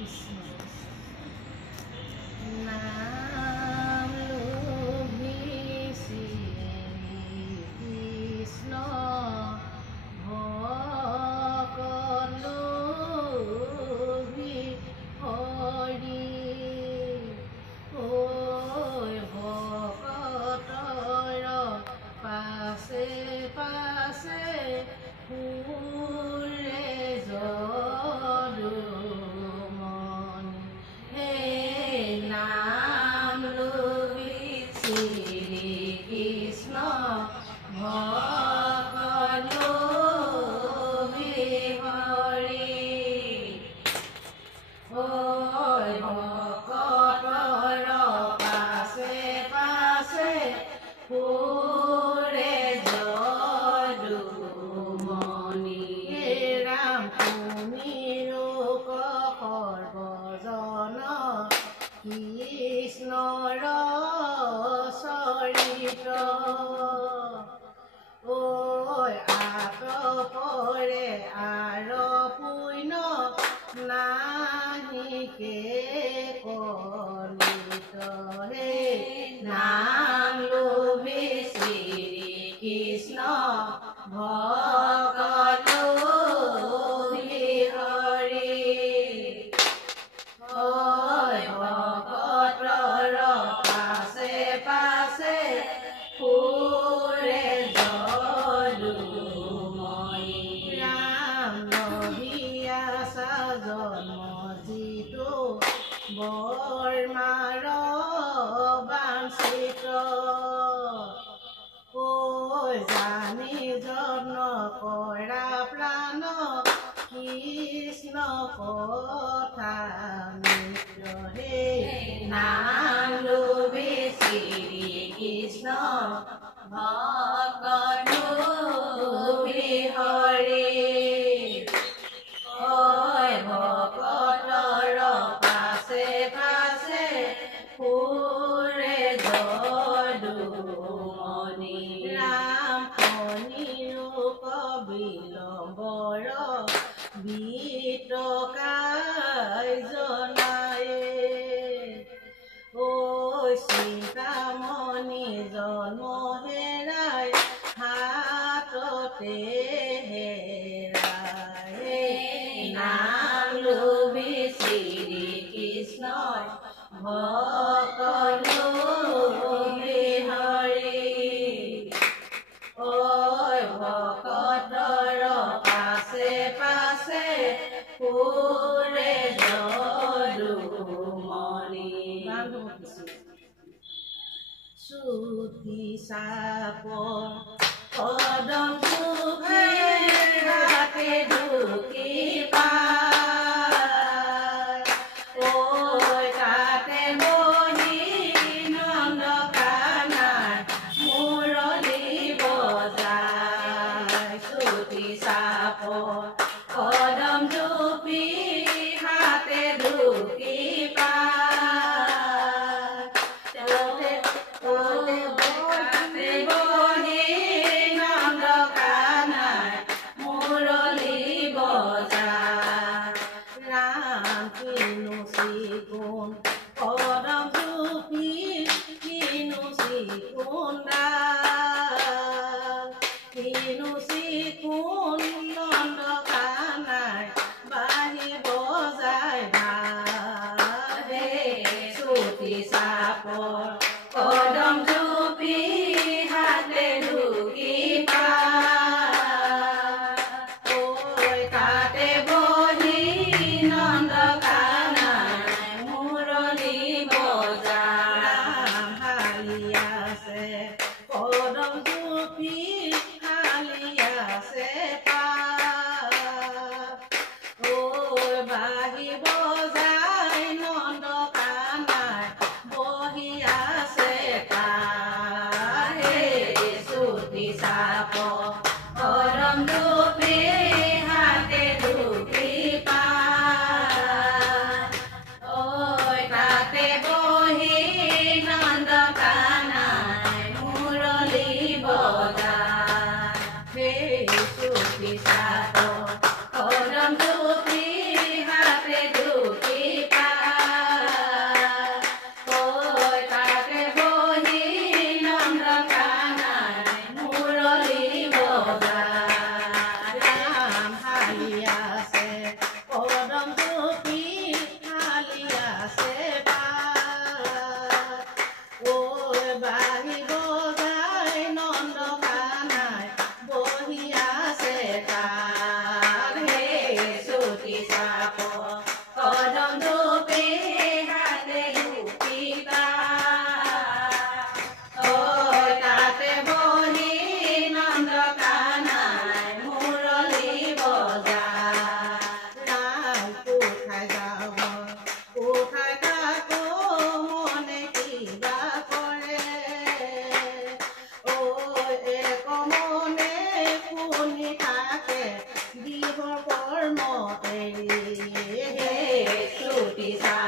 কৃষ্ণ নাম লভিছি কৃষ্ণ ভকত লভি হৰি ঐ ভকতৰ পাছে পাছে ফুৰে যদুমণি হে নাম লভিছি কৃষ্ণ ভকত লভি হৰি ঐ ভকতৰ পাছে পাছে ফুৰে যদুমণি হে ৰাম সুমিৰূপ সৰ্বজন কৃষ্ণৰ চৰিত ঐ আতপৰে আৰ পুণ্য নাহিকে কলিত হে নাম লভিছি কৃষ্ণ ভকত লভি হৰি ঐ ভকতৰ পাছে পাছে ফুৰে যদুমণি ৰাম নহিয়াছা জন্ম যিটো বৰ্মাৰ বাঞ্ছিত ঐ জানি যত্ন কৰা প্ৰাণ কৃষ্ণ কথা মিত্ৰ হে নাম লভিছি কৃষ্ণ ভকত লভি হৰি ঐ ভকতৰ পাছে পাছে ফুৰে যদুমণি ৰাম অনিৰূপ বিলম্বৰ বিতকাই জনায়ে ঐ চিন্তামণি জন্ম হেৰাই হাততে হেৰাই নাম লভিছি কৃষ্ণ ভকত লভি হৰি ঐ ভকতৰ পাছে পাছে ফুৰে যদুমণি চুটি চাপ কদম চুকি হাতে ঢুকি পায় ঐ তাতে বহি নন্দকানাই মুৰলী বজায় চুটি চাপ কদম চুপি হাতে ঢুকি পায় তাতে বহি নন্দকানাই মুৰলী বজায় ৰাম কিনো চিগুণ কদম চুপি কিনো চিগুণ কিনো চিগুণ নন্দকানাই বাহি বজায় ভাল হে চুটি চাপৰ কদম চুপি হাতে ঢুকি পায় ঐ তাতে বহি নন্দকানাই মুৰলী বজায় হালি আছে পিঠা